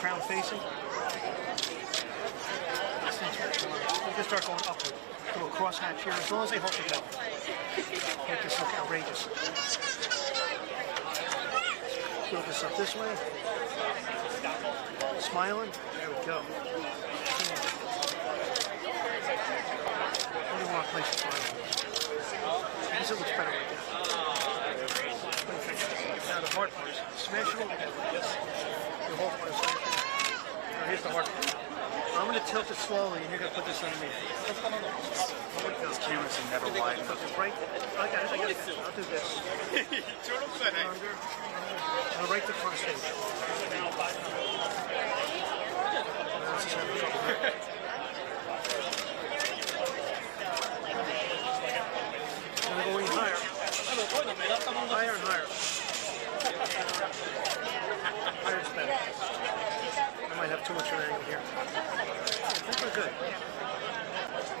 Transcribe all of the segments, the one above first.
crown facing. You can start going upward. Do a crosshatch here, as long as they hold together. Make this look outrageous. Build this up this way. Smiling. There we go. Where do you want to place the smile? This looks better right there. Now the hard part is smashable. The whole part is smashable. Now here's the hard part. I'm going to tilt it slowly, and you're going to put this underneath. These cameras are never wide enough. Right? I got it. I'll do this. Under. Right to front stage. I'm going higher. Higher and higher. Higher is better. I might have too much of an angle here. I think we're good.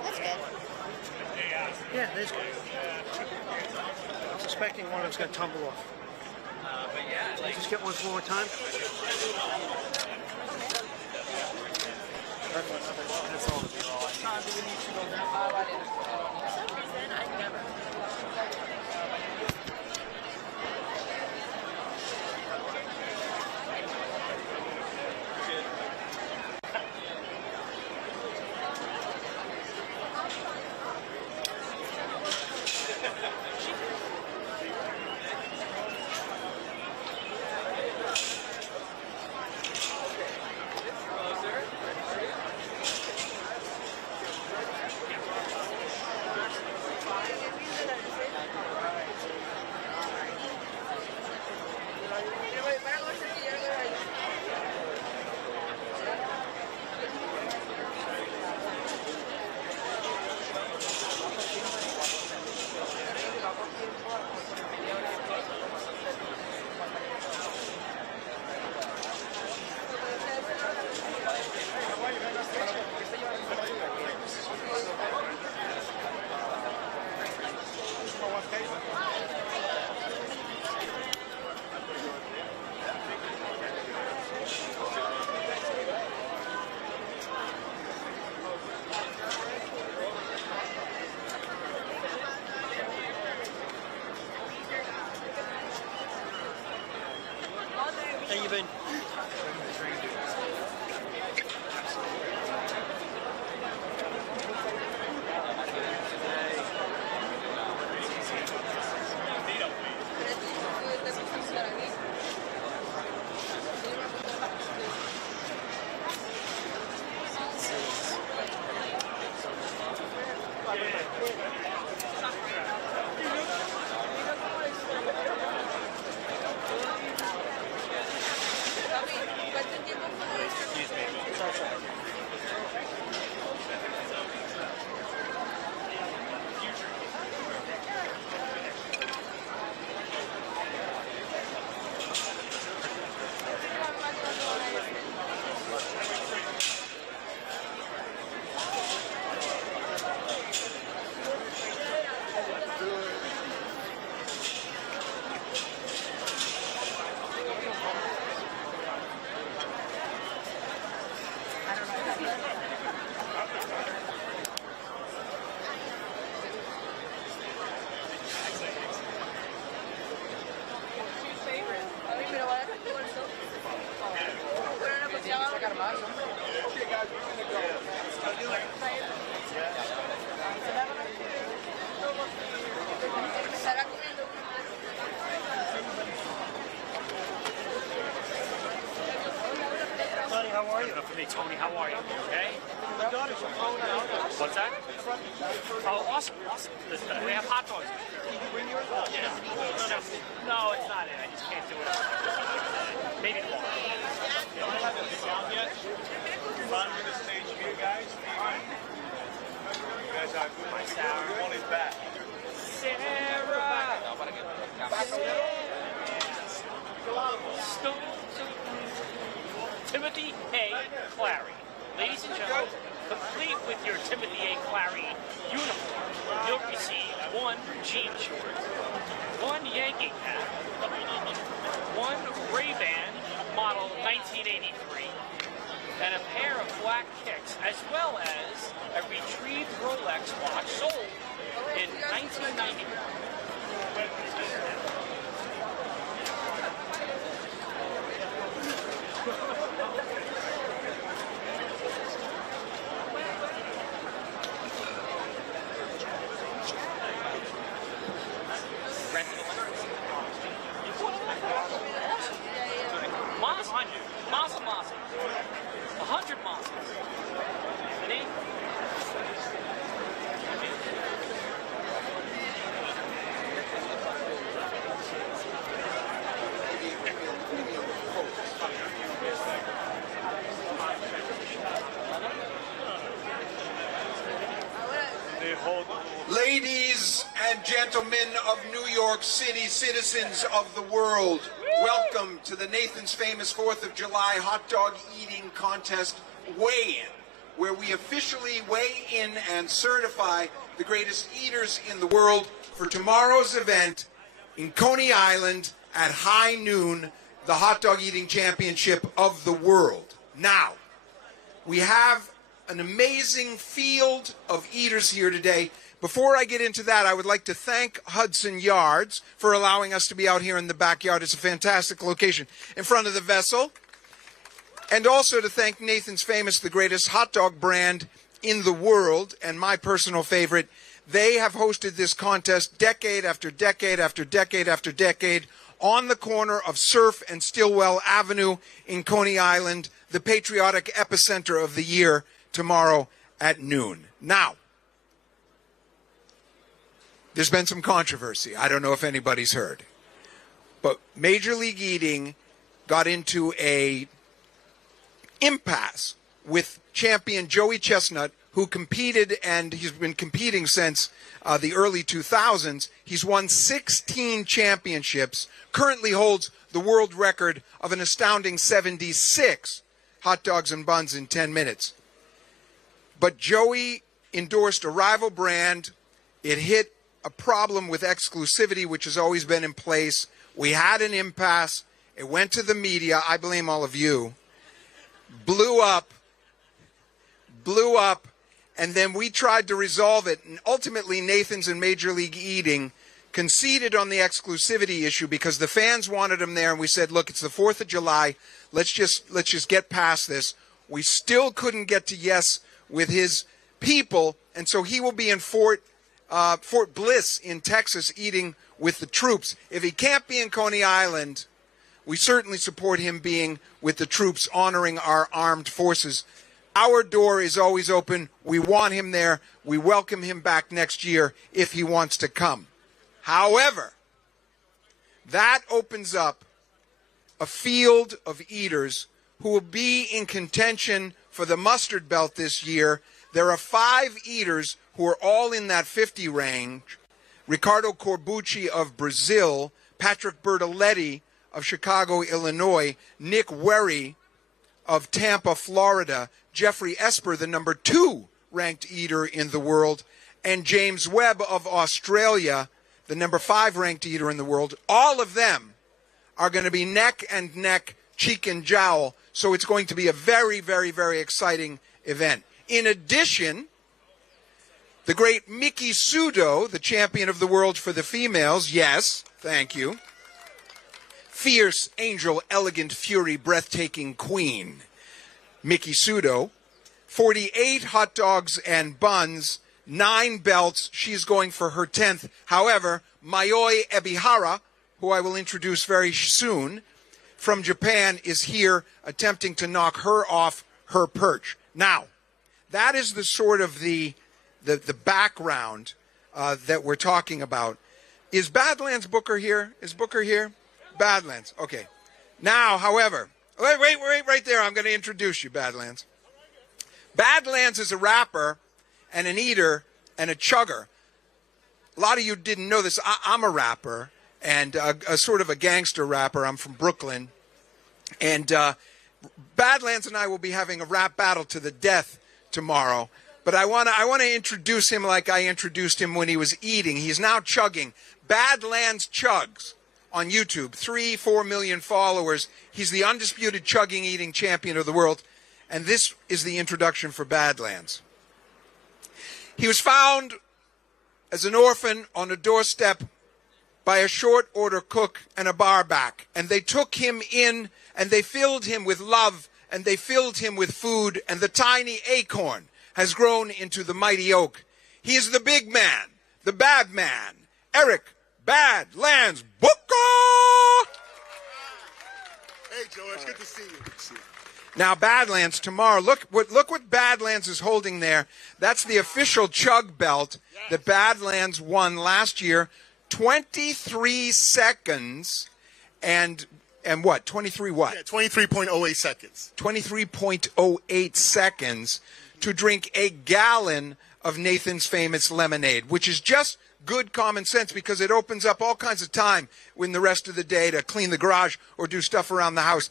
That's good. Yeah, that's good. I'm suspecting one of them's going to tumble off. But yeah, like, Just get one more time. that's all the be-all. For some reason, I never. How you been? Excuse me. Tony, how are you? For me, Tony, how are you? Okay? What's that? Oh, awesome. We have hot dogs. Yeah. No, it's not it. I just can't do it. Maybe tomorrow. You haven't been down yet? Fun with the stage here, guys. You guys are good. My Sarah. One is back. Sarah. Timothy A. Clary. Ladies and gentlemen, complete with your Timothy A. Clary uniform, you'll receive 1 jean short, 1 Yankee cap, 1 Ray-Ban model 1983, and a pair of black kicks, as well as a retrieved Rolex watch sold in 1990. Masa. 100 Masas. Ladies and gentlemen of New York City, citizens of the world, welcome to the Nathan's Famous 4th of July hot dog eating contest weigh-in, where we officially weigh in and certify the greatest eaters in the world for tomorrow's event in Coney Island at high noon, the hot dog eating championship of the world. Now, we have an amazing field of eaters here today. Before I get into that, I would like to thank Hudson Yards for allowing us to be out here in the backyard. It's a fantastic location in front of the vessel. And also to thank Nathan's Famous, the greatest hot dog brand in the world, and my personal favorite. They have hosted this contest decade after decade after decade after decade on the corner of Surf and Stillwell Avenue in Coney Island, the patriotic epicenter of the year, tomorrow at noon. Now, there's been some controversy. I don't know if anybody's heard. But Major League Eating got into a impasse with champion Joey Chestnut, who competed, and he's been competing since the early 2000s. He's won 16 championships, currently holds the world record of an astounding 76 hot dogs and buns in 10 minutes. But Joey endorsed a rival brand. It hit a problem with exclusivity, which has always been in place. We had an impasse. It went to the media. I blame all of you. Blew up. And then we tried to resolve it. And ultimately, Nathan's and Major League Eating conceded on the exclusivity issue because the fans wanted him there. And we said, look, it's the 4th of July. Let's just get past this. We still couldn't get to yes with his people. And so he will be in Fort Bliss in Texas eating with the troops. If he can't be in Coney Island, we certainly support him being with the troops, honoring our armed forces. Our door is always open. We want him there. We welcome him back next year if he wants to come. However, that opens up a field of eaters who will be in contention for the mustard belt this year. There are 5 eaters who are all in that 50 range. Ricardo Corbucci of Brazil, Patrick Bertoletti of Chicago, Illinois, Nick Wehry of Tampa, Florida, Jeffrey Esper, the number 2 ranked eater in the world, and James Webb of Australia, the number 5 ranked eater in the world. All of them are going to be neck and neck, cheek and jowl, so it's going to be a very, very, very exciting event. In addition, the great Miki Sudo, the champion of the world for the females, yes, thank you, fierce, angel, elegant, fury, breathtaking queen, Miki Sudo, 48 hot dogs and buns, 9 belts. She's going for her 10th. However, Mayo Ebihara, who I will introduce very soon, from Japan, is here attempting to knock her off her perch. Now, that is the sort of the background that we're talking about. Is Badlands Booker here? Is Booker here? Badlands. Okay. Now, however, wait right there. I'm going to introduce you, Badlands. Badlands is a rapper and an eater and a chugger. A lot of you didn't know this. I'm a rapper and a sort of a gangster rapper. I'm from Brooklyn. And Badlands and I will be having a rap battle to the death tomorrow. But I want to introduce him like I introduced him when he was eating. He's now chugging. Badlands chugs. on YouTube, 3-4 million followers. He's the undisputed chugging eating champion of the world. And this is the introduction for Badlands. He was found as an orphan on a doorstep by a short order cook and a barback. And they took him in and they filled him with love and they filled him with food. And the tiny acorn has grown into the mighty oak. He is the big man, the bad man, Eric Badlands Booker! Hey, George, good to see you. Now, Badlands tomorrow. Look what Badlands is holding there. That's the official chug belt that Badlands won last year. 23 seconds and what? 23 what? Yeah, 23.08 seconds. 23.08 seconds to drink a gallon of Nathan's famous lemonade, which is just good common sense because it opens up all kinds of time in the rest of the day to clean the garage or do stuff around the house.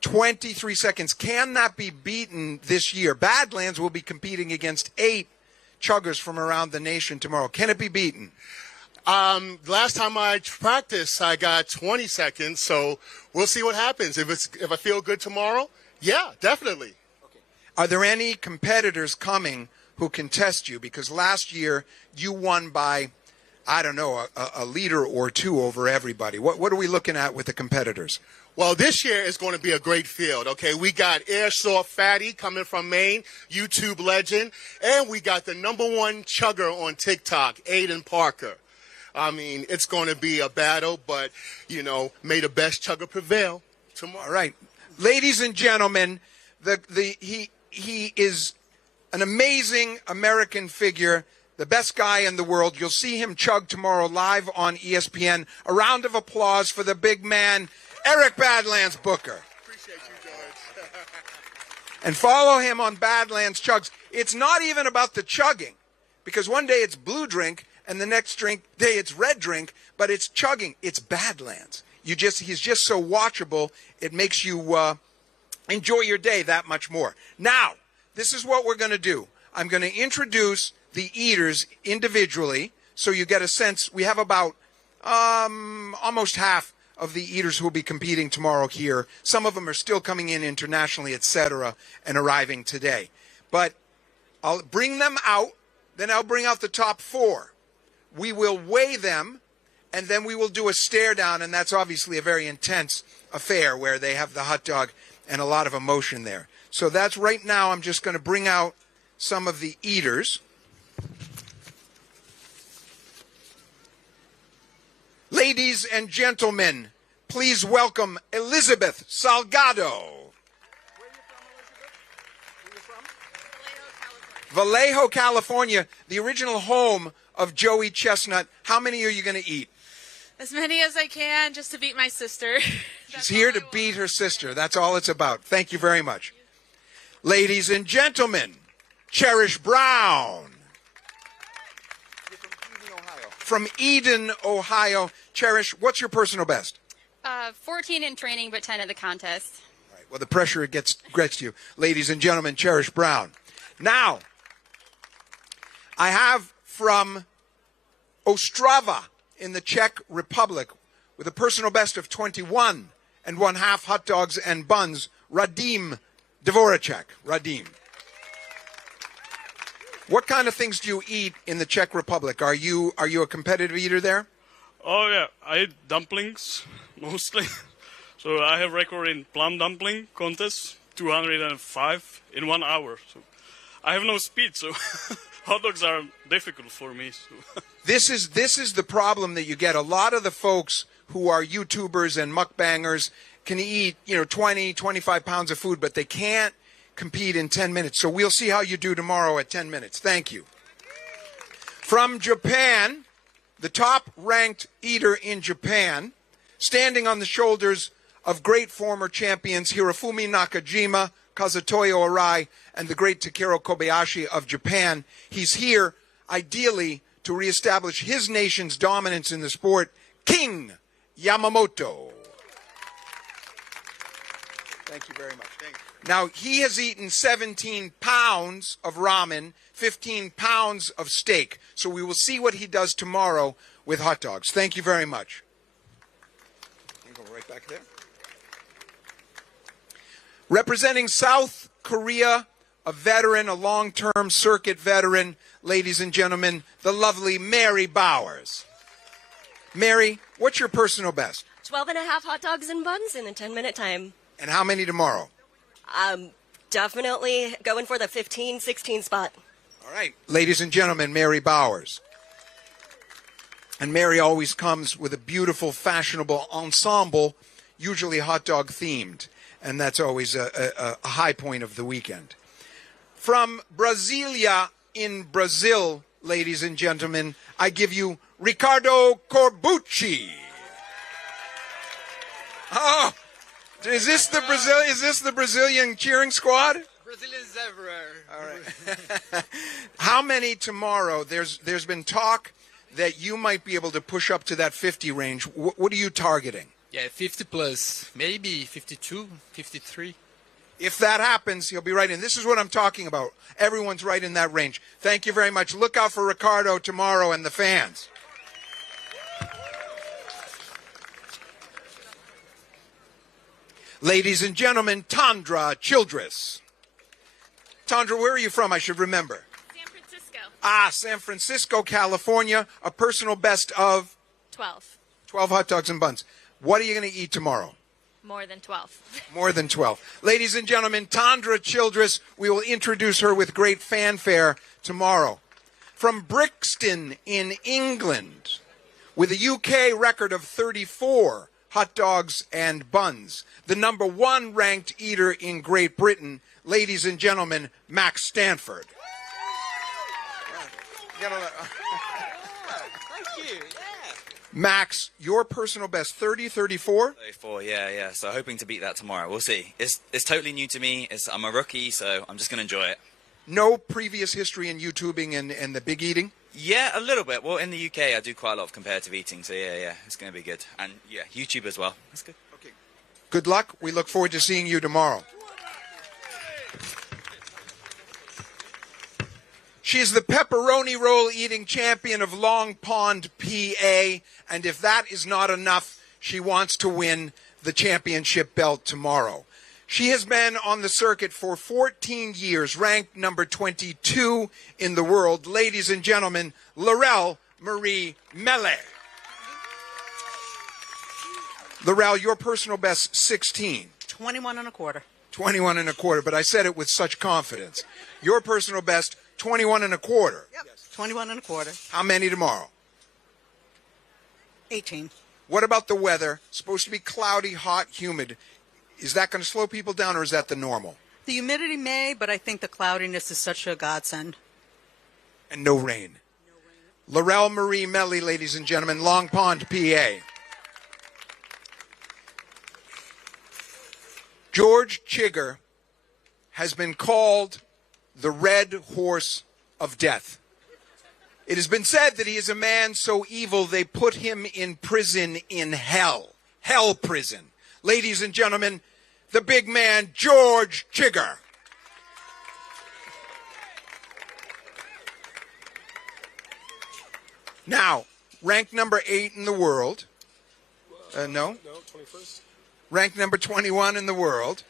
23 seconds. Can that be beaten this year? Badlands will be competing against 8 chuggers from around the nation tomorrow. Can it be beaten? Last time I practiced, I got 20 seconds, so we'll see what happens. If I feel good tomorrow, yeah, definitely. Are there any competitors coming who can test you? Because last year you won by, I don't know, a liter or two over everybody. What are we looking at with the competitors? Well, this year is going to be a great field, okay? We got Airsoft Fatty coming from Maine, YouTube legend, and we got the #1 chugger on TikTok, Aiden Parker. I mean, it's going to be a battle, but, you know, may the best chugger prevail tomorrow. All right. Ladies and gentlemen, he is an amazing American figure, the best guy in the world. You'll see him chug tomorrow live on ESPN. A round of applause for the big man, Eric Badlands Booker. Appreciate you, George. And follow him on Badlands Chugs. It's not even about the chugging, because one day it's blue drink and the next day it's red drink, but it's chugging. It's Badlands. He's just so watchable. It makes you enjoy your day that much more. Now, this is what we're going to do. I'm going to introduce the eaters individually so you get a sense. We have about almost half of the eaters who will be competing tomorrow here. Some of them are still coming in internationally, etc., and arriving today. But I'll bring them out, then I'll bring out the top 4. We will weigh them, and then we will do a stare down, and that's obviously a very intense affair where they have the hot dog and a lot of emotion there. So that's right now. I'm just going to bring out some of the eaters. Ladies and gentlemen, please welcome Elizabeth Salgado. Vallejo, California, the original home of Joey Chestnut. How many are you going to eat? As many as I can, just to beat my sister. She's here to beat her sister. That's all it's about. Thank you very much. Ladies and gentlemen, Cherish Brown. From Eden, Ohio. Cherish, what's your personal best? 14 in training, but 10 at the contest. All right, well, the pressure gets to you. Ladies and gentlemen, Cherish Brown. Now, I have from Ostrava in the Czech Republic with a personal best of 21 and 1/2 hot dogs and buns, Radim Dvoracek. Radim. What kind of things do you eat in the Czech Republic? Are you a competitive eater there? Oh yeah, I eat dumplings mostly. So I have record in plum dumpling contest, 205 in 1 hour. So I have no speed, so hot dogs are difficult for me. So. This is the problem that you get. A lot of the folks who are YouTubers and mukbangers can eat, 20, 25 pounds of food, but they can't compete in 10 minutes. So we'll see how you do tomorrow at 10 minutes. Thank you. From Japan, the top-ranked eater in Japan, standing on the shoulders of great former champions Hirofumi Nakajima, Kazutoyo Arai, and the great Takeru Kobayashi of Japan. He's here, ideally, to reestablish his nation's dominance in the sport, King Yamamoto. Thank you very much. Thank you. Now, he has eaten 17 pounds of ramen, 15 pounds of steak. So we will see what he does tomorrow with hot dogs. Thank you very much. right back there. Representing South Korea, a veteran, a long-term circuit veteran, ladies and gentlemen, the lovely Mary Bowers. Mary, what's your personal best? 12 and a half hot dogs and buns in a 10-minute time. And how many tomorrow? Definitely going for the 15-16 spot. All right. Ladies and gentlemen, Mary Bowers. And Mary always comes with a beautiful, fashionable ensemble, usually hot dog themed. And that's always a high point of the weekend. From Brasilia in Brazil, ladies and gentlemen, I give you Ricardo Corbucci. Oh, is this the Brazilian cheering squad? Brazilians everywhere. All right. How many tomorrow? There's been talk that you might be able to push up to that 50 range. What are you targeting? Yeah, 50 plus, maybe 52, 53. If that happens, he'll be right in. This is what I'm talking about. Everyone's right in that range. Thank you very much. Look out for Ricardo tomorrow and the fans. Ladies and gentlemen, Tandra Childress. Tandra, where are you from? I should remember. San Francisco. San Francisco, California. A personal best of 12. 12 hot dogs and buns. What are you going to eat tomorrow? More than 12. More than 12. Ladies and gentlemen, Tandra Childress. We will introduce her with great fanfare tomorrow. From Brixton in England, with a UK record of 34 hot dogs and buns, the number one ranked eater in Great Britain, ladies and gentlemen, Max Stanford. Thank you. Max, your personal best, 30, 34? 34, yeah. So hoping to beat that tomorrow. We'll see. It's totally new to me. I'm a rookie, so I'm just going to enjoy it. No previous history in YouTubing and the big eating? Yeah, a little bit. Well, in the UK, I do quite a lot of comparative eating, so yeah, it's going to be good. And yeah, YouTube as well. That's good. Okay. Good luck. We look forward to seeing you tomorrow. She's the pepperoni roll eating champion of Long Pond, PA. And if that is not enough, she wants to win the championship belt tomorrow. She has been on the circuit for 14 years, ranked number 22 in the world. Ladies and gentlemen, Laurel Marie Mele. Laurel, your personal best, 16. 21 and a quarter. 21 and a quarter, but I said it with such confidence. Your personal best, 21 and a quarter. Yep. 21 and a quarter. How many tomorrow? 18. What about the weather? Supposed to be cloudy, hot, humid. Is that going to slow people down, or is that the normal? The humidity may, but I think the cloudiness is such a godsend. And no rain. Laurel Marie Mele, ladies and gentlemen, Long Pond, PA. George Chigger has been called the Red Horse of Death. It has been said that he is a man so evil they put him in prison in hell. Hell prison. Ladies and gentlemen, the big man, George Chigger. Now, ranked number 8 in the world. No? No, 21st. Ranked number 21 in the world.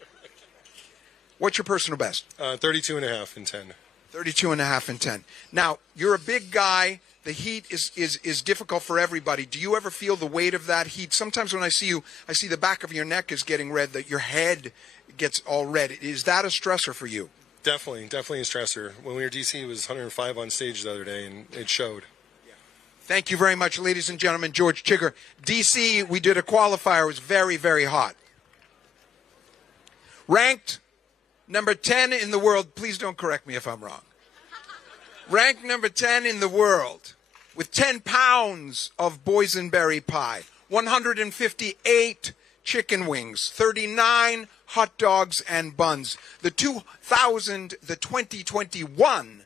What's your personal best? 32 and a half and 10. 32 and a half and 10. Now, you're a big guy. The heat is difficult for everybody. Do you ever feel the weight of that heat? Sometimes when I see you, I see the back of your neck is getting red, that your head gets all red. Is that a stressor for you? Definitely a stressor. When we were DC, it was 105 on stage the other day, and it showed. Thank you very much, ladies and gentlemen. George Chigger. DC, we did a qualifier. It was very, very hot. Ranked number 10 in the world. Please don't correct me if I'm wrong. Ranked number 10 in the world with 10 pounds of boysenberry pie, 158 chicken wings, 39 hot dogs and buns. The 2021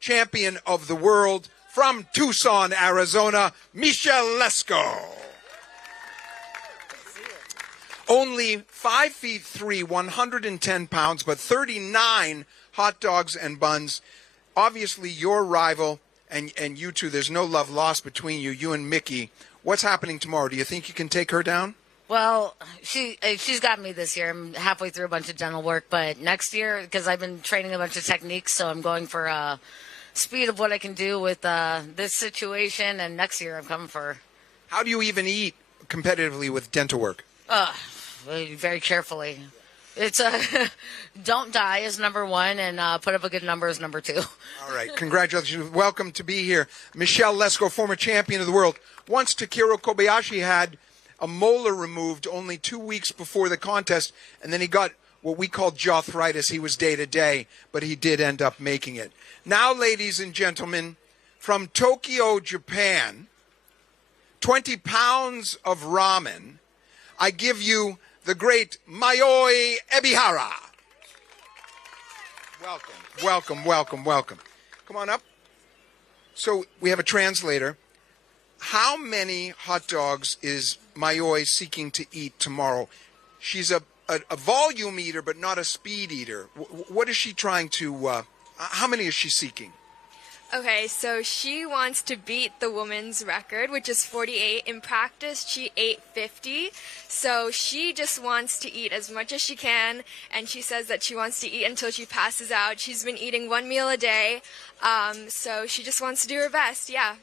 champion of the world from Tucson, Arizona, Michelle Lesco. Only 5'3", 110 pounds, but 39 hot dogs and buns. Obviously, your rival and you two, there's no love lost between you and Mickey. What's happening tomorrow? Do you think you can take her down? Well, she's got me this year. I'm halfway through a bunch of dental work, but next year, because I've been training a bunch of techniques, so I'm going for speed of what I can do with this situation, and next year I'm coming for. How do you even eat competitively with dental work? Very carefully. It's don't die is number one, and put up a good number is number two. All right, congratulations. Welcome to be here. Michelle Lesco, former champion of the world. Once Takiro Kobayashi had a molar removed only 2 weeks before the contest, and then he got what we call jawthritis. He was day to day, but he did end up making it. Now, ladies and gentlemen, from Tokyo, Japan, 20 pounds of ramen, I give you the great Mayo Ebihara. Welcome, welcome, welcome, welcome. Come on up. So we have a translator. How many hot dogs is Mayoi seeking to eat tomorrow? She's a volume eater, but not a speed eater. What is she trying to, how many is she seeking? Okay, so she wants to beat the woman's record, which is 48. In practice, she ate 50. So she just wants to eat as much as she can, and she says that she wants to eat until she passes out. She's been eating 1 meal a day, so she just wants to do her best, yeah.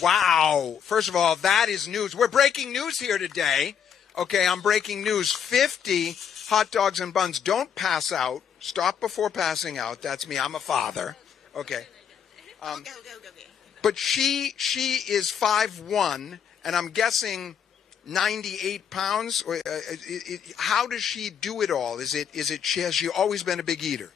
Wow. First of all, that is news. We're breaking news here today. Okay, I'm breaking news. 50 hot dogs and buns. Don't pass out. Stop before passing out. That's me. I'm a father. Okay. But she is 5'1", and I'm guessing 98 pounds. How does she do it all? Has she always been a big eater?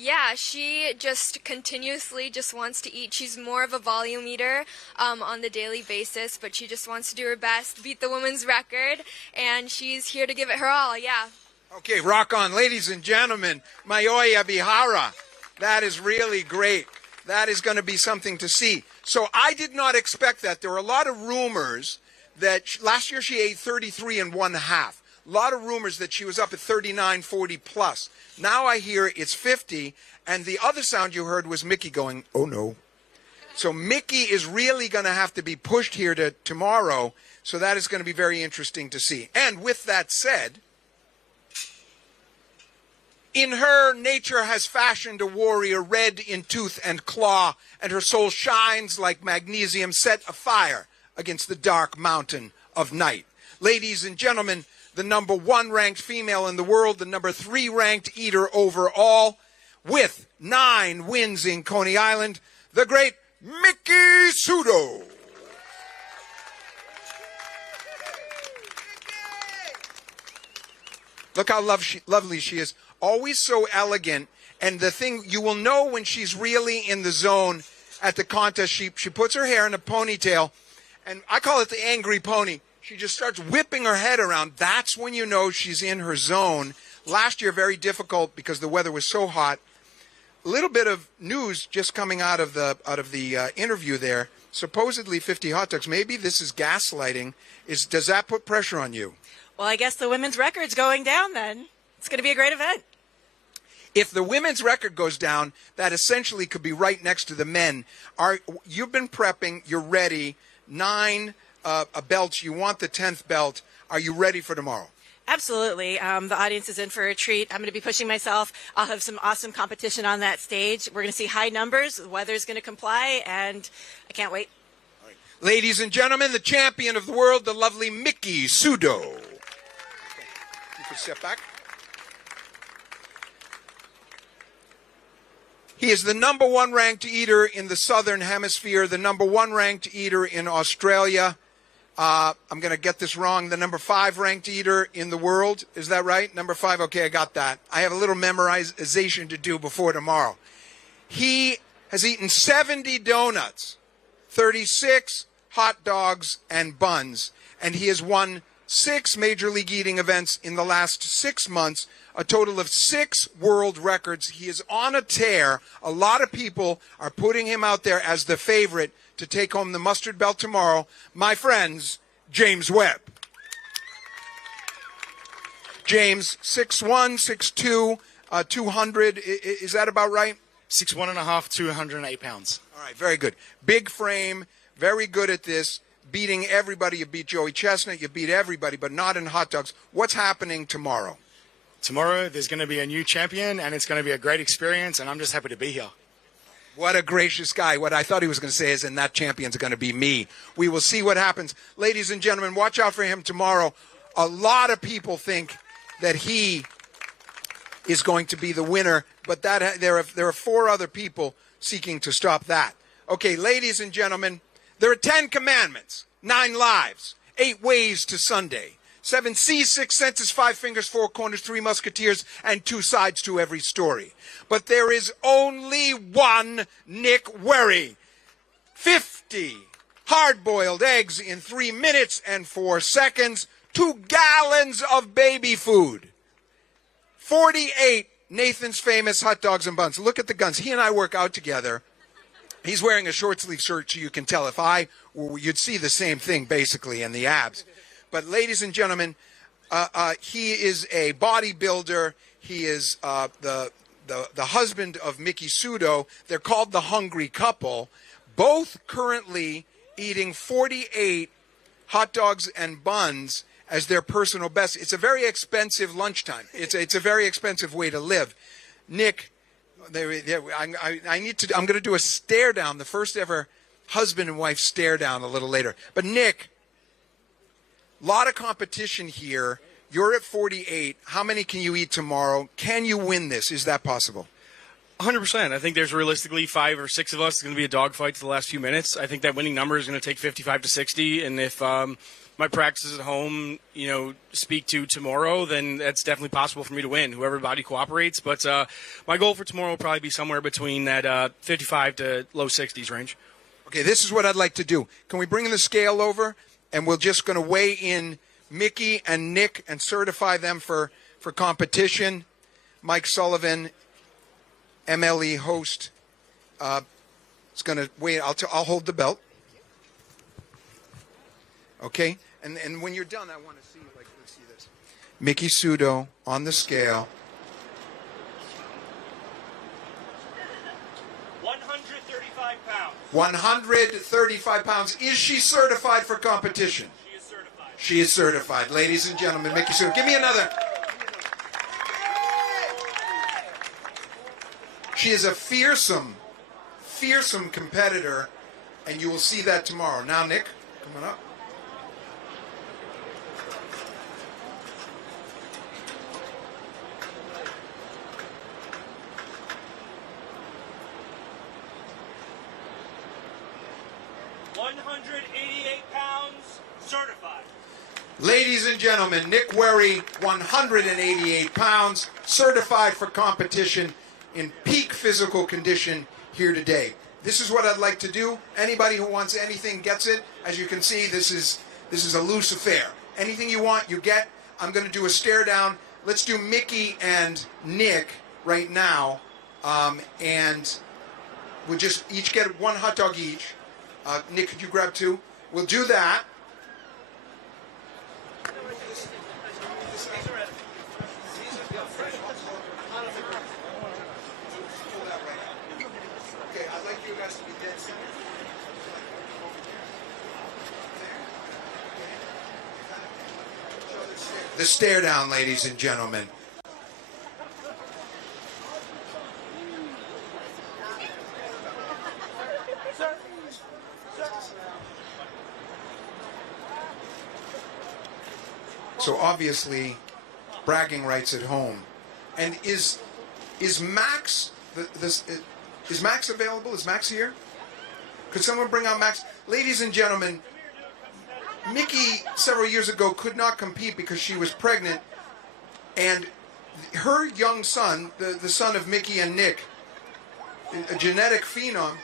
Yeah, she just continuously just wants to eat. She's more of a volume eater on the daily basis, but she just wants to do her best, beat the woman's record, and she's here to give it her all, yeah. Okay, rock on. Ladies and gentlemen, Mayo Ebihara. That is really great. That is going to be something to see. So I did not expect that. There were a lot of rumors that last year she ate 33½ A lot of rumors that she was up at 39, 40 plus. Now I hear it's 50, and the other sound you heard was Mickey going, oh no. So Mickey is really going to have to be pushed here to tomorrow, so that is going to be very interesting to see. And with that said, in her, nature has fashioned a warrior red in tooth and claw, and her soul shines like magnesium set afire against the dark mountain of night. Ladies and gentlemen, the #1 ranked female in the world, the #3 ranked eater overall, with 9 wins in Coney Island, the great Mickey Sudo. Look how lovely she is. Always so elegant. And the thing, you will know when she's really in the zone at the contest. She puts her hair in a ponytail, and I call it the angry pony. She just starts whipping her head around. That's when you know she's in her zone. Last year, very difficult because the weather was so hot. A little bit of news just coming out of the interview there. Supposedly 50 hot dogs. Maybe this is gaslighting. Does that put pressure on you? Well, I guess the women's record's going down then. It's going to be a great event. If the women's record goes down, that essentially could be right next to the men. You've been prepping. You're ready. 9 belts. You want the 10th belt. Are you ready for tomorrow? Absolutely. The audience is in for a treat. I'm going to be pushing myself. I'll have some awesome competition on that stage. We're going to see high numbers. The weather's going to comply, and I can't wait. All right. Ladies and gentlemen, the champion of the world, the lovely Mickey Sudo. You can step back. He is the #1 ranked eater in the Southern Hemisphere, the #1 ranked eater in Australia. I'm going to get this wrong. The #5 ranked eater in the world. Is that right? #5. Okay, I got that. I have a little memorization to do before tomorrow. He has eaten 70 donuts, 36 hot dogs and buns, and he has won 6 Major League Eating events in the last 6 months, a total of 6 world records. He is on a tear. A lot of people are putting him out there as the favorite to take home the mustard belt tomorrow. My friends, James Webb. James, 6'1", 6'2", 200. Is that about right? 6'1½", 208 pounds. All right, very good. Big frame, very good at this. beating everybody. You beat Joey Chestnut, you beat everybody, but not in hot dogs. What's happening tomorrow? Tomorrow there's going to be a new champion, and it's going to be a great experience, and I'm just happy to be here. What a gracious guy. What I thought he was going to say is, and that champion's going to be me. We will see what happens. Ladies and gentlemen, watch out for him tomorrow. A lot of people think that he is going to be the winner, but there are 4 other people seeking to stop that. Okay, ladies and gentlemen, there are 10 commandments, 9 lives, 8 ways to Sunday, 7 seas, 6 senses, 5 fingers, 4 corners, 3 musketeers, and 2 sides to every story. But there is only one Nick Wehry. 50 hard-boiled eggs in 3 minutes and 4 seconds, 2 gallons of baby food, 48 Nathan's Famous hot dogs and buns. Look at the guns. He and I work out together. He's wearing a short-sleeve shirt, so you can tell. If I were, you'd see the same thing, basically, in the abs. But, ladies and gentlemen, he is a bodybuilder. He is the husband of Mickey Sudo. They're called the Hungry Couple, both currently eating 48 hot dogs and buns as their personal best. It's a very expensive lunchtime. It's a very expensive way to live. Nick, I'm going to do a stare down, the first ever husband and wife stare down a little later. But Nick, a lot of competition here. You're at 48. How many can you eat tomorrow? Can you win this? Is that possible? 100%. I think there's realistically 5 or 6 of us. It's going to be a dogfight to the last few minutes. I think that winning number is going to take 55 to 60. And if my practices at home, speak to tomorrow, then that's definitely possible for me to win, whoever body cooperates. But my goal for tomorrow will probably be somewhere between that 55 to low 60s range. Okay, this is what I'd like to do. Can we bring the scale over? And we're just going to weigh in Mickey and Nick and certify them for competition. Mike Sullivan, MLE host, is going to weigh. I'll hold the belt. Okay, and when you're done, I want to see, let's see this. Mickey Sudo on the scale. 135 pounds. 135 pounds. Is she certified for competition? She is certified. She is certified. Ladies and gentlemen, Mickey Sudo. Give me another. She is a fearsome competitor, and you will see that tomorrow. Now, Nick, come on up. Certified. Ladies and gentlemen, Nick Wehry, 188 pounds, certified for competition in peak physical condition here today. This is what I'd like to do. Anybody who wants anything gets it. As you can see, this is a loose affair. Anything you want, you get. I'm going to do a stare down. Let's do Mickey and Nick right now, and we'll just each get 1 hot dog each. Nick, could you grab 2? We'll do that. Okay, I'd like you guys to be dead center. The stare down, ladies and gentlemen. So obviously, bragging rights at home. And is Max is Max available? Is Max here? Could someone bring out Max? Ladies and gentlemen, Mickey several years ago could not compete because she was pregnant, and her young son, the son of Mickey and Nick, a genetic phenom.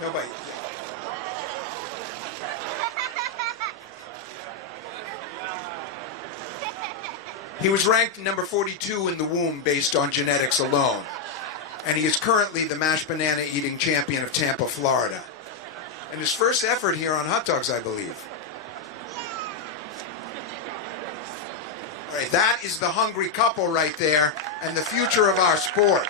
Nobody. He was ranked number 42 in the womb based on genetics alone. And he is currently the mashed banana eating champion of Tampa, Florida. And his first effort here on hot dogs, I believe. All right, that is the Hungry Couple right there and the future of our sport.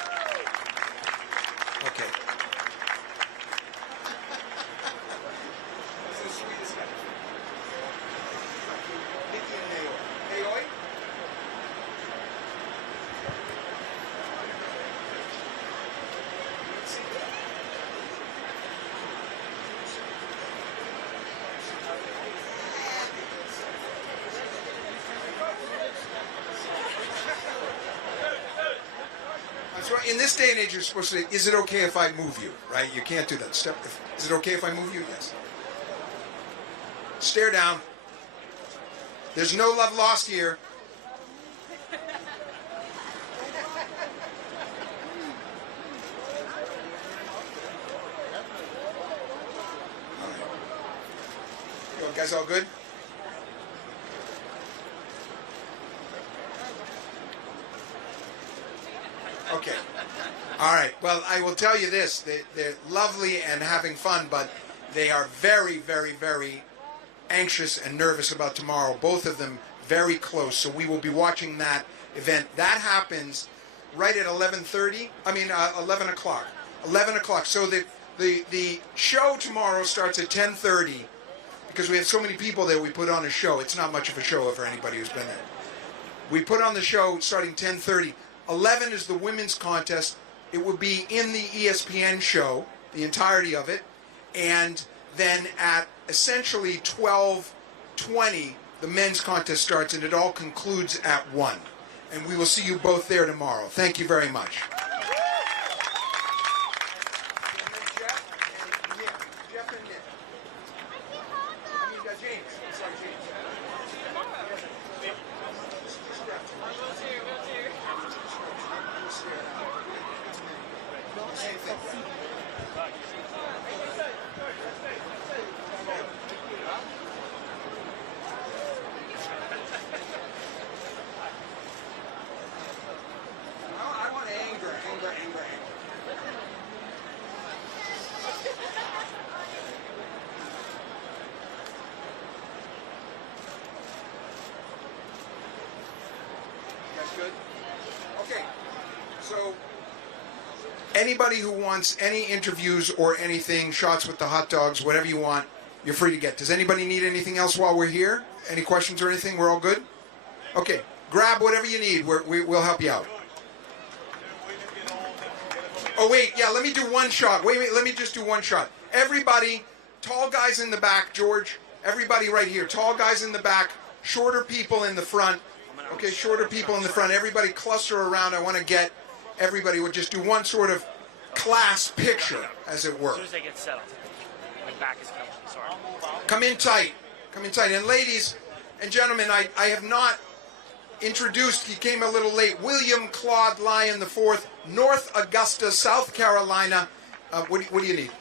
So in this day and age, you're supposed to say, is it okay if I move you? Right? You can't do that. Is it okay if I move you? Yes. Stare down. There's no love lost here. You guys all good? Okay. All right. Well, I will tell you this. They're lovely and having fun, but they are very, very, very anxious and nervous about tomorrow. Both of them very close. So we will be watching that event. That happens right at 11:30. 11 o'clock. 11 o'clock. So the show tomorrow starts at 10:30 because we have so many people there. We put on a show. It's not much of a show for anybody who's been there. We put on the show starting 10:30. 11 is the women's contest. It will be in the ESPN show, the entirety of it. And then at essentially 12:20, the men's contest starts, and it all concludes at 1. And we will see you both there tomorrow. Thank you very much. Good? Okay. So, anybody who wants any interviews or anything, shots with the hot dogs, whatever you want, you're free to get. Does anybody need anything else while we're here? Any questions or anything? We're all good? Okay. Grab whatever you need. We'll help you out. Oh, wait. Yeah, let me do one shot. Wait. Let me just do one shot. Everybody, tall guys in the back, George. Everybody right here. Tall guys in the back, shorter people in the front. Okay, shorter people in the front. Everybody cluster around. I want to get everybody. We'll just do one sort of class picture, as it were. As soon as they get settled. My back is coming. Sorry. Come in tight. Come in tight. And ladies and gentlemen, I have not introduced, he came a little late, William Claude Lyon IV, North Augusta, South Carolina. What do you need?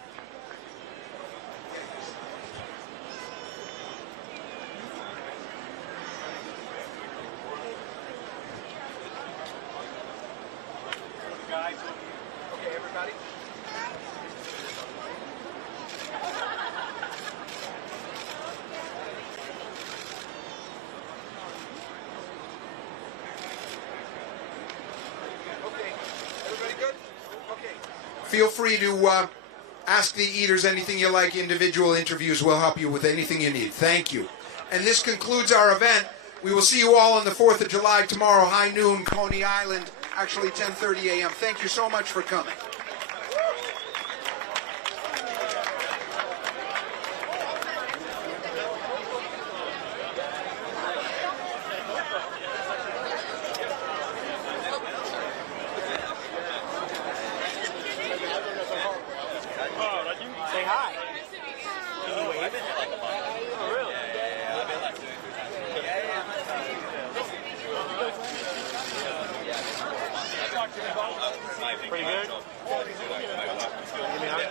Okay, everybody. Okay, everybody good? Okay. Feel free to ask the eaters anything you like. Individual interviews will help you with anything you need. Thank you. And this concludes our event. We will see you all on the 4th of July tomorrow, high noon, Coney Island, actually 10:30 a.m. Thank you so much for coming. Say hi. Can you wave? Oh, really? Pretty good? Give me a hug.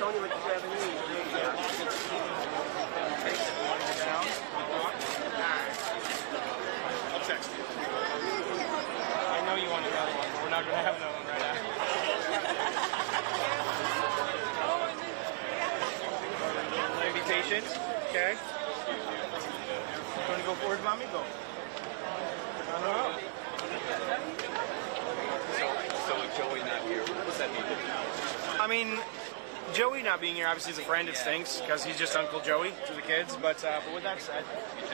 Tony with the Japanese. I'll text you. I know you want another one, but we're not going to have another one right now. Be patient, okay? You want to go forward, mommy? Go. No. So with Joey not here, what does that mean? I mean, Joey not being here obviously is a friend. It stinks because he's just Uncle Joey to the kids. But with that said,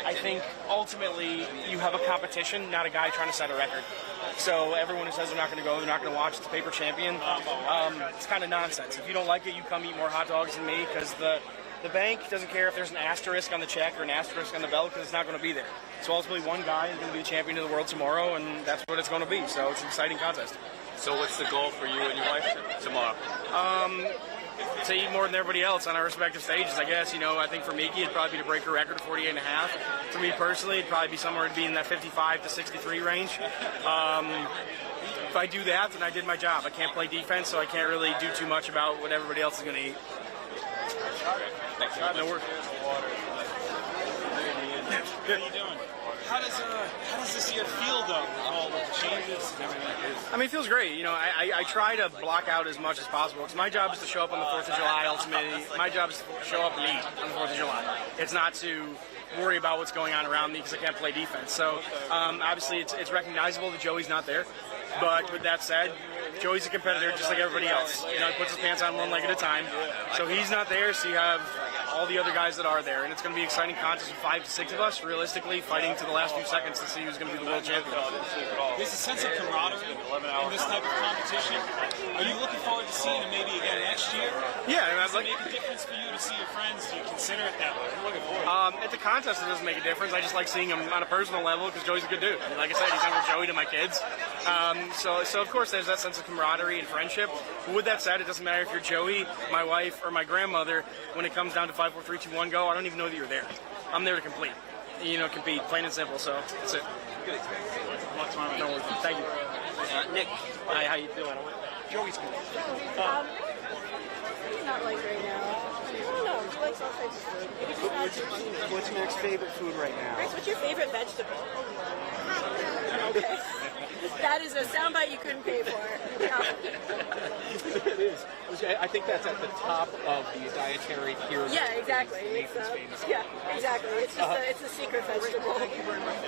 I think ultimately you have a competition, not a guy trying to set a record. So everyone who says they're not going to go, they're not going to watch the paper champion, it's kind of nonsense. If you don't like it, you come eat more hot dogs than me, because the bank doesn't care if there's an asterisk on the check or an asterisk on the belt, because it's not going to be there. So ultimately one guy is going to be the champion of the world tomorrow, and that's what it's going to be. So it's an exciting contest. So what's the goal for you and your wife tomorrow? To eat more than everybody else on our respective stages, I guess. You know, I think for Miki, it'd probably be to break her record of 48 and a half. For me personally, it'd probably be somewhere to be in that 55 to 63 range. If I do that, then I did my job. I can't play defense, so I can't really do too much about what everybody else is going to eat. Thanks. No worries. How are you doing? How does this year feel though? All the changes and everything like this. I mean, it feels great. You know, I try to block out as much as possible. Because my job is to show up on the 4th of July. Ultimately, my job is to show up and eat on the 4th of July. It's not to worry about what's going on around me because I can't play defense. So obviously, it's recognizable that Joey's not there. But with that said, Joey's a competitor just like everybody else. You know, he puts his pants on one leg at a time. So he's not there, so you have all the other guys that are there. And it's going to be an exciting contest with 5 to 6 of us, realistically, fighting to the last few seconds to see who's going to be the world champion. There's a sense of camaraderie in this type of competition. Are you looking forward to seeing him maybe again next year? Yeah, I mean, Does it make a difference for you to see your friends? Do you consider it that way? I'm looking forward. At the contest, it doesn't make a difference. I just like seeing him on a personal level because Joey's a good dude. I mean, like I said, he's Uncle Joey to my kids. So of course, there's that sense of camaraderie and friendship. But with that said, it doesn't matter if you're Joey, my wife, or my grandmother. When it comes down to 5, 4, 3, 2, 1, go, I don't even know that you're there. I'm there to complete. You know, compete, plain and simple. So that's it. Good experience. No worries. Thank you. Nick, hi, how you doing? Joey's good. Not like right now. I don't know. She likes all types of food. Maybe she's not too keen. What's Nick's favorite food right now? Grace, what's your favorite vegetable? Okay. That is a soundbite you couldn't pay for. It is. I think that's at the top of the dietary pyramid. Yeah, exactly. Nathan's famous. Yeah, exactly. It's just it's a secret vegetable.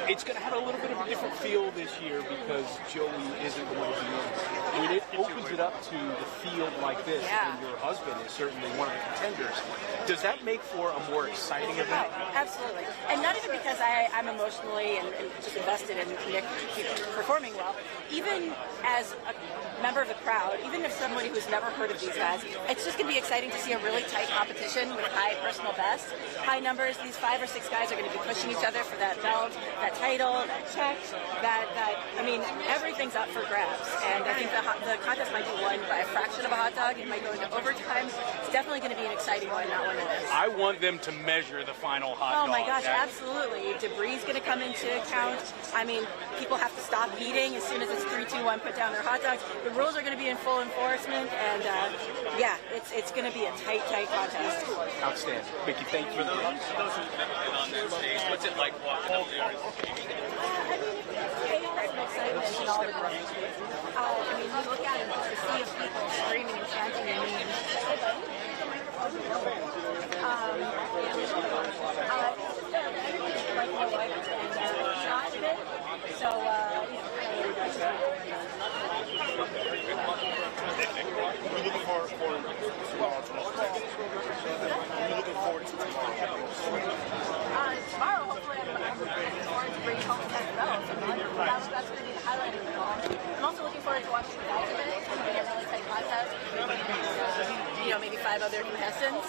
It's going to have a little bit of a different feel this year because Joey isn't going to be in. I mean, it opens it up to the field like this, Yeah. and your husband is certainly one of the contenders. Does that make for a more exciting event? Absolutely. And not even because I'm emotionally and just invested in Nick performing well. Even as a member of the crowd, even if somebody who's never heard of these guys, it's just going to be exciting to see a really tight competition with high personal best, high numbers. These 5 or 6 guys are going to be pushing each other for that belt, that title, that check, I mean, everything's up for grabs. And I think the contest might be won by a fraction of a hot dog. It might go into overtime. It's definitely going to be an exciting one, not one to miss. I want them to measure the final hot dog. Oh my gosh, absolutely. Debris is going to come into account. I mean, people have to stop eating as soon as it's 3, 2, 1, put down their hot dogs. The rules are going to be in full enforcement, and yeah, it's going to be a tight contest. Outstanding. Mickey, thank you. On that stage, what's it like walking up there? I mean, it's chaos and excitement and all the things. I mean, you look at it, it's a sea of people screaming and chanting their names. Like my wife and shot a bit, so We're looking forward to tomorrow, hopefully, I'm looking forward to bringing home the best medals. That's going to be the highlight of it all. I'm also looking forward to watching the guys of it. It's going to be a really tight contest. You know, maybe 5 other contestants.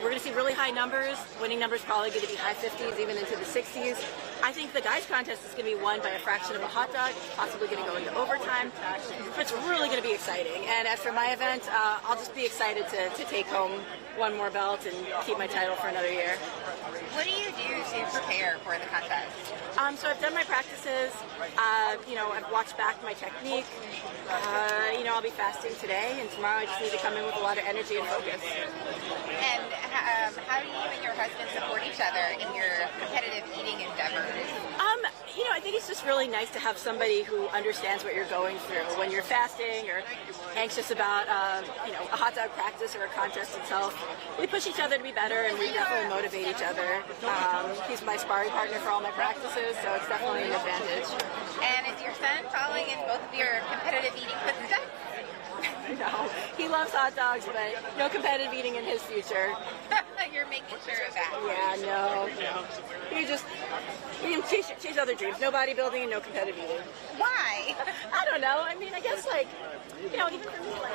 We're going to see really high numbers. Winning numbers probably going to be high 50s, even into the 60s. I think the guys' contest is going to be won by a fraction of a hot dog. It's possibly going to go into overtime. But it's really going to be exciting. And as for my event, I'll just be excited to take home one more belt and keep my title for another year. What do you do to prepare for the contest? So I've done my practices. You know, I've watched back my technique. You know, I'll be fasting today, and tomorrow I just need to come in with a lot of energy and focus. And how do you and your husband support each other in your competitive eating endeavors? You know, I think it's just really nice to have somebody who understands what you're going through when you're fasting or anxious about, you know, a hot dog practice or a contest itself. We push each other to be better, and we definitely motivate each other. He's my sparring partner for all my practices, so it's definitely an advantage. And is your son following in both of your competitive eating footsteps? No, he loves hot dogs, but no competitive eating in his future. You're making sure of that. Yeah, no. He can chase other dreams. No bodybuilding and no competitive eating. Why? I don't know. I mean, I guess like, you know, even for me, like.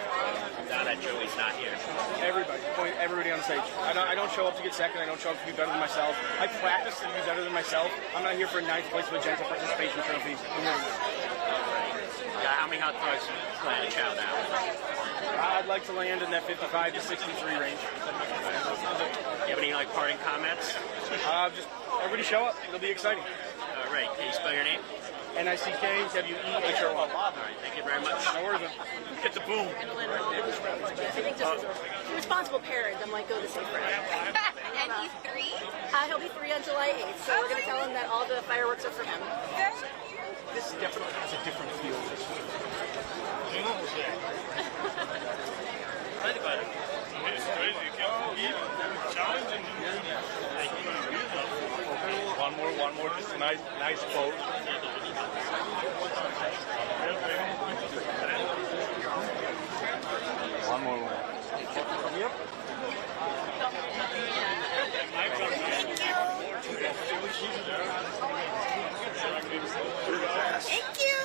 Now that Joey's not here. Everybody on stage. I don't show up to get second. I don't show up to be better than myself. I practice to be better than myself. I'm not here for a ninth place with a gentle participation trophy. How many hot dogs do you plan to chow down? I'd like to land in that 55 to 63 range. You have any parting comments? Just everybody show up. It'll be exciting. All right. Can you spell your name? NICKWEHRO. All right. Thank you very much. No worries. Get the boom. I think just as a responsible parent, I'm like, go the safe route. And he's 3? He'll be 3 on July 8th, so we're going to tell him that all the fireworks are for him. This definitely has a different feel this year. It's crazy. You can't believe it. Challenging. One more. Just a nice boat. One more. Yep. Thank you.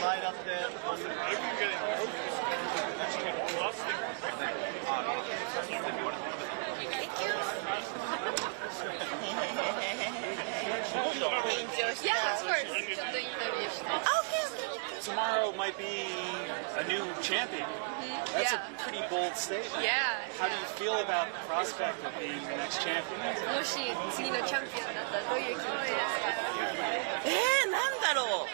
Slide up there. Yeah, of course. Tomorrow might be a new champion. That's a pretty bold statement. Yeah. How do you feel about the prospect of being the next champion? もし次のチャンピオンだったらどういう気持ちですか？なんだろう。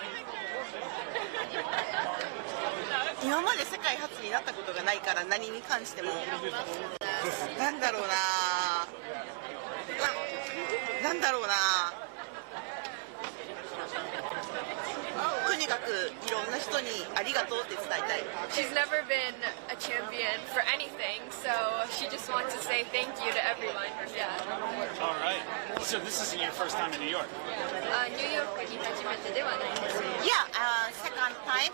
今まで世界初になったことがないから何に関してもなんだろうな。なんだろうな。とにかくいろんな人にありがとうって伝えたい。She's never been a champion for anything, so she just wants to say thank you to everyone. Yeah. All right. So this isn't your first time in New York? ニューヨークに初めてではないです。Yeah, second time.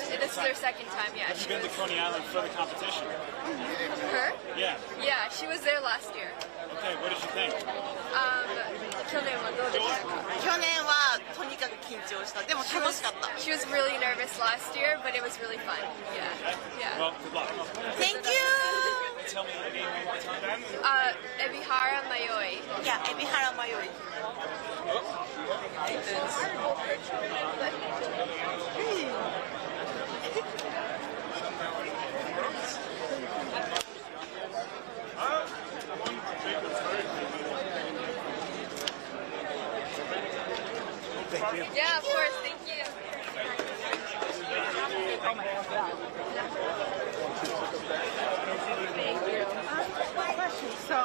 This is her second time, yeah. Have you been to Coney Island for the competition? Her? Yeah. Yeah, she was there last year. Okay, what did you think? 去年はどうでしたか？去年はとにかく緊張した。でも楽しかった。She was really nervous last year, but it was really fun. Yeah. Yeah. Well, good luck. Thank you. Tell me your name one more time. Ebihara Mayo. Yeah, Ebihara Mayo. Thank you. Yeah, of course. Thank you. So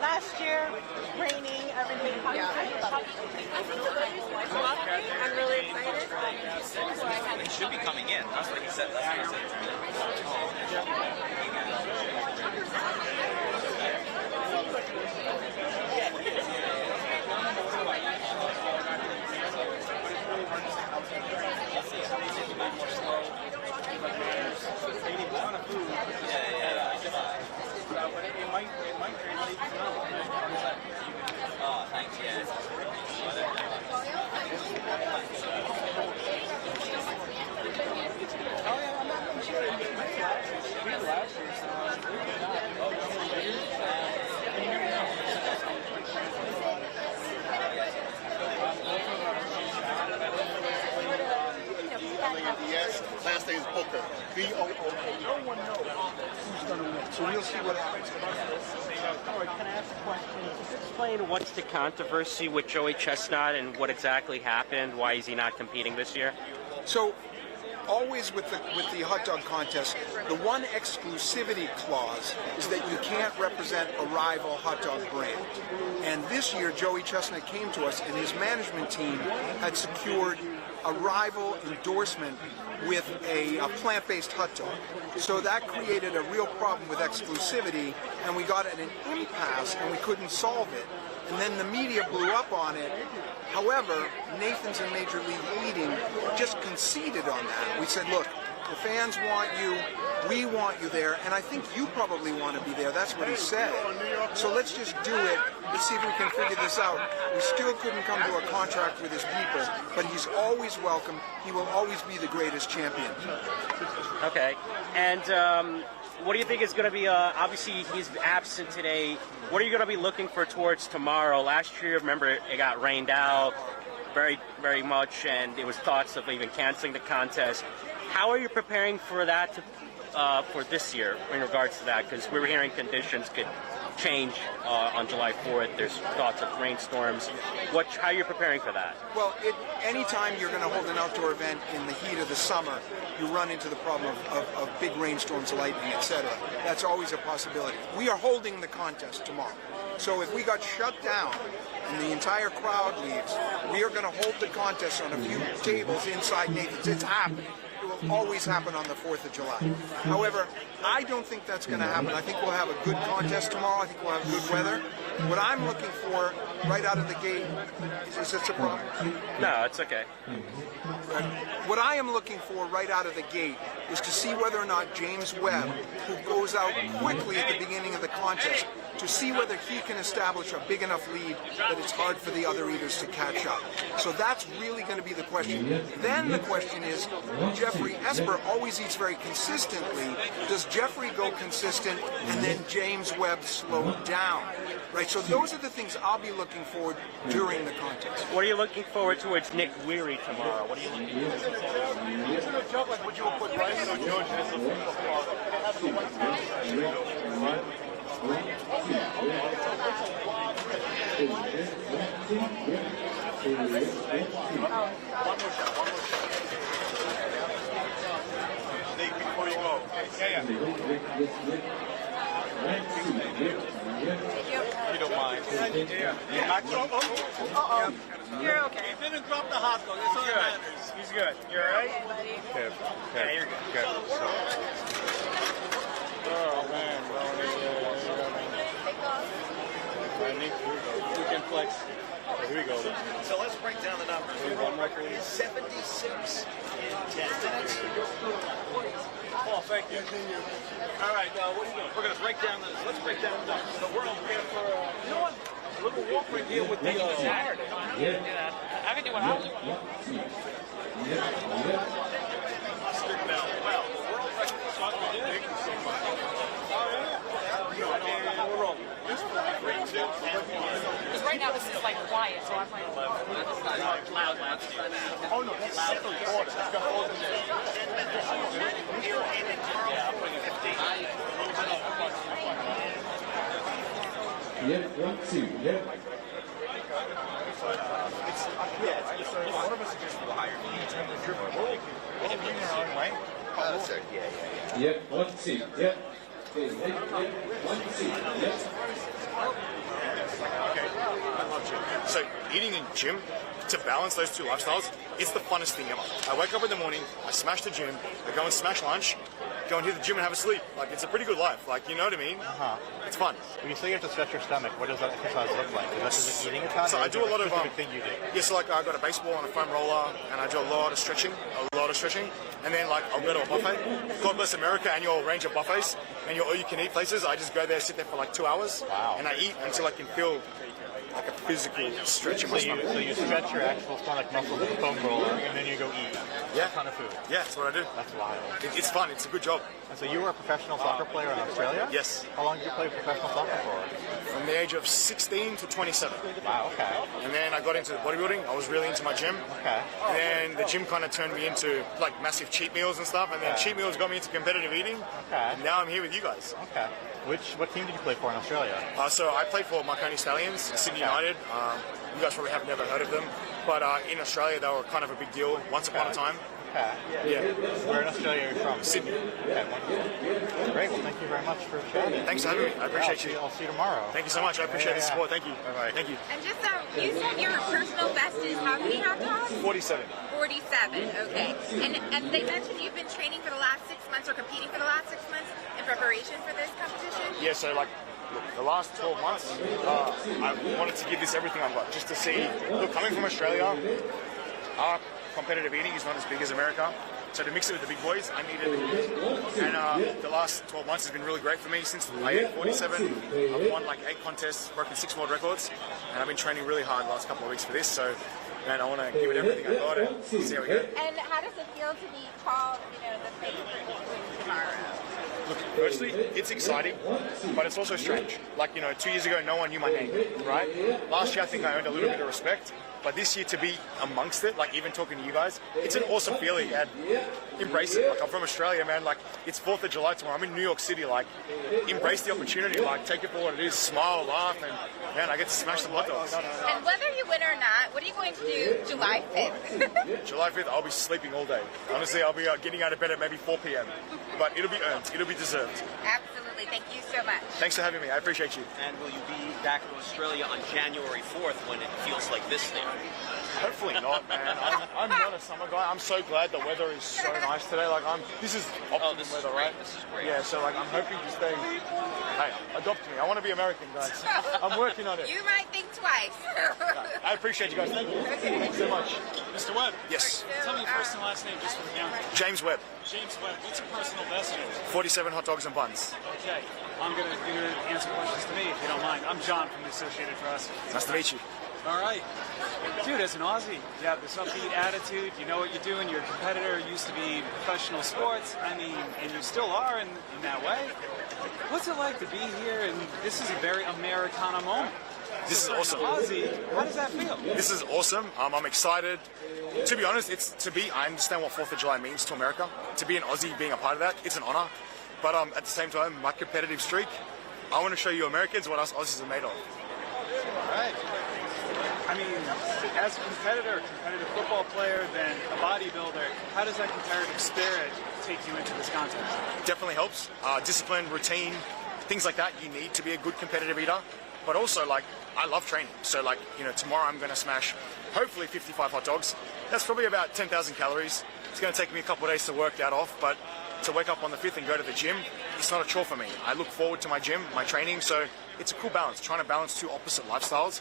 last year, raining, everything. Yeah. I'm really excited. They should be coming in. That's what he said. That's what he said to me. Last name is Booker. B-O-O-K. No one knows who's going to win. So we'll see what happens. All right, can I ask a question? Just explain what's the controversy with Joey Chestnut and what exactly happened? Why is he not competing this year? So, always with the hot dog contest, the one exclusivity clause is that you can't represent a rival hot dog brand. And this year, Joey Chestnut came to us, and his management team had secured a rival endorsement with a plant-based hot dog. So that created a real problem with exclusivity, and we got at an impasse, and we couldn't solve it. and then the media blew up on it. However, Nathan's in Major League Eating just conceded on that. We said, look, the fans want you, we want you there, and I think you probably want to be there. That's what he said. So let's just do it. Let's see if we can figure this out. We still couldn't come to a contract with his people, but he's always welcome. He will always be the greatest champion. Okay. And what do you think is going to be, obviously he's absent today. What are you going to be looking for towards tomorrow? Last year, remember, it got rained out very, very much, and it was thoughts of even canceling the contest. How are you preparing for that for this year in regards to that? Because we were hearing conditions could change on July 4th. There's thoughts of rainstorms. How are you preparing for that? Well, anytime you're going to hold an outdoor event in the heat of the summer, you run into the problem of big rainstorms, lightning, etc. That's always a possibility. We are holding the contest tomorrow. So if we got shut down and the entire crowd leaves, we are going to hold the contest on a few tables inside Nathan's. It's happening. It will always happen on the 4th of July. However, I don't think that's going to happen. I think we'll have a good contest tomorrow. I think we'll have good weather. What I'm looking for right out of the gate, is this a problem? No, it's okay. What I am looking for right out of the gate is to see whether or not James Webb, who goes out quickly at the beginning of the contest, to see whether he can establish a big enough lead that it's hard for the other eaters to catch up. So that's really going to be the question. Then the question is, Jeffrey Esper always eats very consistently. Does Jeffrey go consistent and then James Webb slow down? Right, so those are the things I'll be looking forward during the contest. What are you looking forward towards Nick Wehry tomorrow? What are you looking Before you go. If you don't mind. You're okay. He didn't drop the hot dog. That's all that matters. He's good. You all right? Good. Yeah, you're good. Oh, man. We can flex. Here we go. So let's break down the numbers. The world record is 76 in 10 minutes. Oh, thank you. All right, now what are you doing? We're going to break down the. Let's break down the numbers. The world here for. You know what? A little walk right here with the. I can do what I was doing. Stick now. Well, the world record is so big and so much. We're rolling. Because right now this is like quiet, so I'm like Loud. Oh, no, that's loud. It's got all the Yep, 1, 2, yep. One of us is just wired. Yep, 1, 2, yep. Okay, 1, 2, yep. I love gym. So eating in gym, to balance those two lifestyles, it's the funnest thing ever. I wake up in the morning, I smash the gym, I go and smash lunch, go and hit the gym and have a sleep. Like, it's a pretty good life. Like, you know what I mean? It's fun. When you say you have to stretch your stomach, what does that exercise look like? Is that just eating a ton? So I do a lot of thing you do? Yeah, so like I got a baseball and a foam roller, and I do a lot of stretching, and then like I'll go to a buffet. God bless America, annual range of buffets, and your all-you-can-eat places. I just go there, sit there for like 2 hours, and I eat until I can feel like a physical stretch in my stomach. So you stretch your actual stomach muscles with a foam roller, and then you go eat a ton of food. Yeah, that's what I do. That's wild. It's fun. It's a good job. And so you were a professional soccer player in Australia? Yes. How long did you play professional soccer for? From the age of 16 to 27. Wow, okay. And then I got into bodybuilding. I was really into my gym. Okay. And then the gym kind of turned me into like massive cheat meals and stuff. And then cheat meals got me into competitive eating. Okay. And now I'm here with you guys. Okay. What team did you play for in Australia? So I played for Marconi Stallions, Sydney United. You guys probably have never heard of them. But in Australia, they were kind of a big deal once upon a time. Okay. Yeah. Where in Australia are you from? Sydney. Okay, wonderful. Great. Well, thank you very much for chatting. Thanks for having me. I appreciate you. I'll see you tomorrow. Thank you so much. I appreciate the support. Thank you. Bye-bye. Thank you. And just you said your personal best is how many hot dogs? 47. 47. Okay. And they mentioned you've been training for the last 6 months or competing for the last 6 months in preparation for this competition. Yeah. So like the last 12 months, I wanted to give this everything I've got, just to see. Look, coming from Australia, our competitive eating is not as big as America. So to mix it with the big boys, I needed it. And the last 12 months has been really great for me. Since I ate 47, I've won like 8 contests, broken 6 world records, and I've been training really hard the last couple of weeks for this. So, man, I want to give it everything I got and see how we go. And how does it feel to be called, the favorite tomorrow? Look, firstly, it's exciting, but it's also strange. Like, 2 years ago, no one knew my name, right? Last year, I think I earned a little bit of respect. But this year to be amongst it, like even talking to you guys, it's an awesome feeling and embrace it. Like I'm from Australia, man, like it's 4th of July tomorrow. I'm in New York City, like embrace the opportunity, like take it for what it is, smile, laugh, and man, I get to smash some hot dogs. And whether you win or not, what are you going to do July 5th? July 5th, I'll be sleeping all day. Honestly, I'll be getting out of bed at maybe 4 p.m. But it'll be earned, it'll be deserved. Absolutely, thank you so much. Thanks for having me, I appreciate you. And will you be back in Australia on January 4th when it feels like this there? Hopefully not, man. I'm not a summer guy. I'm so glad the weather is so nice today. Like this is optimum weather, right? This is great. Yeah, so like I'm hoping to stay. Hey, adopt me. I want to be American, guys. I'm working on it. You might think twice. I appreciate you guys. Thank you. Thanks so much. Mr. Webb. Yes. Tell me your first and last name just for the camera. James Webb. James Webb. What's your personal best? 47 hot dogs and buns. Okay. I'm going to answer questions to me if you don't mind. I'm John from the Associated Press. Nice to meet you. All right. Dude, as an Aussie, you have this upbeat attitude, you know what you're doing, you're a competitor, used to be professional sports, and you still are in that way. What's it like to be here, and this is a very Americana moment? This is awesome. Aussie, how does that feel? This is awesome. I'm excited. To be honest, I understand what 4th of July means to America. To be an Aussie, being a part of that, it's an honor. But at the same time, my competitive streak, I want to show you Americans what us Aussies are made of. All right. I mean, as a competitive football player, then a bodybuilder, how does that competitive spirit take you into this contest? Definitely helps. Discipline, routine, things like that. You need to be a good competitive eater. But also, like, I love training. So, like, tomorrow I'm going to smash, hopefully, 55 hot dogs. That's probably about 10,000 calories. It's going to take me a couple of days to work that off, but to wake up on the 5th and go to the gym, it's not a chore for me. I look forward to my gym, my training, so it's a cool balance. Trying to balance 2 opposite lifestyles.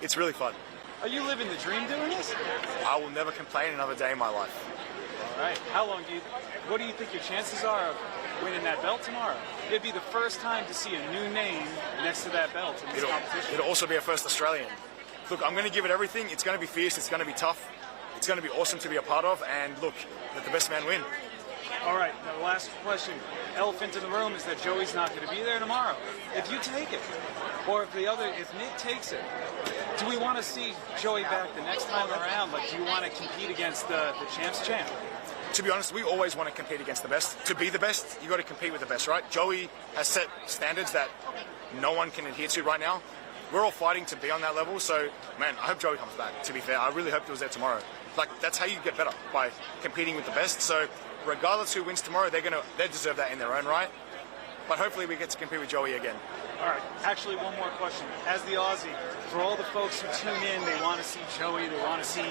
It's really fun. Are you living the dream doing this? I will never complain another day in my life. All right. What do you think your chances are of winning that belt tomorrow? It'd be the first time to see a new name next to that belt in this competition. It'll also be a first Australian. Look, I'm going to give it everything. It's going to be fierce. It's going to be tough. It's going to be awesome to be a part of. And look, let the best man win. All right. Now, the last question. Elephant in the room is that Joey's not going to be there tomorrow. If you take it, or if Nick takes it, do we want to see Joey back the next time around? Like, do you want to compete against the champ's champ? To be honest, we always want to compete against the best. To be the best, you got to compete with the best, right? Joey has set standards that no one can adhere to right now. We're all fighting to be on that level, so, man, I hope Joey comes back, to be fair. I really hope he was there tomorrow. Like, that's how you get better, by competing with the best. So, regardless who wins tomorrow, they deserve that in their own right. But hopefully we get to compete with Joey again. All right. Actually, one more question. As the Aussie, for all the folks who tune in, they want to see Joey, they want to see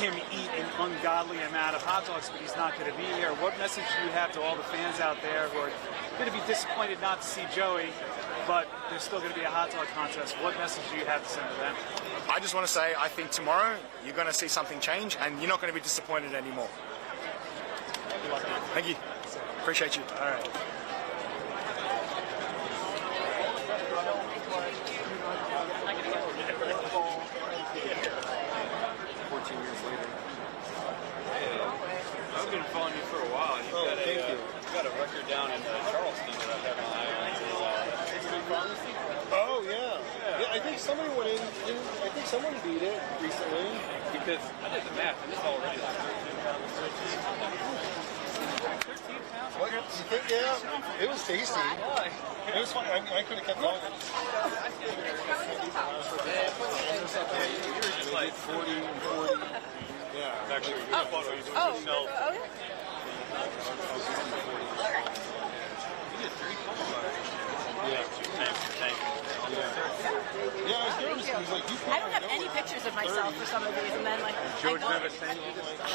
him eat an ungodly amount of hot dogs, but he's not going to be here. What message do you have to all the fans out there who are going to be disappointed not to see Joey, but there's still going to be a hot dog contest? What message do you have to send to them? I just want to say, I think tomorrow you're going to see something change, and you're not going to be disappointed anymore. Thank you. Appreciate you. All right. I've been following you for a while. You've got a record down in Charleston that I've had my eye on. Oh, yeah. I think somebody went in, I think someone beat it recently. Because I did the math, and it's already like 13 pounds. What? You think, yeah? It was tasty. It was fun. I could have kept going. Yeah, you were just like 40 and 40. Yeah, actually, you did 3 combos already. Yeah. Thank you. Yeah, I was nervous. He was like, I don't have any pictures of myself for some of these, and then like George never sent you this stuff.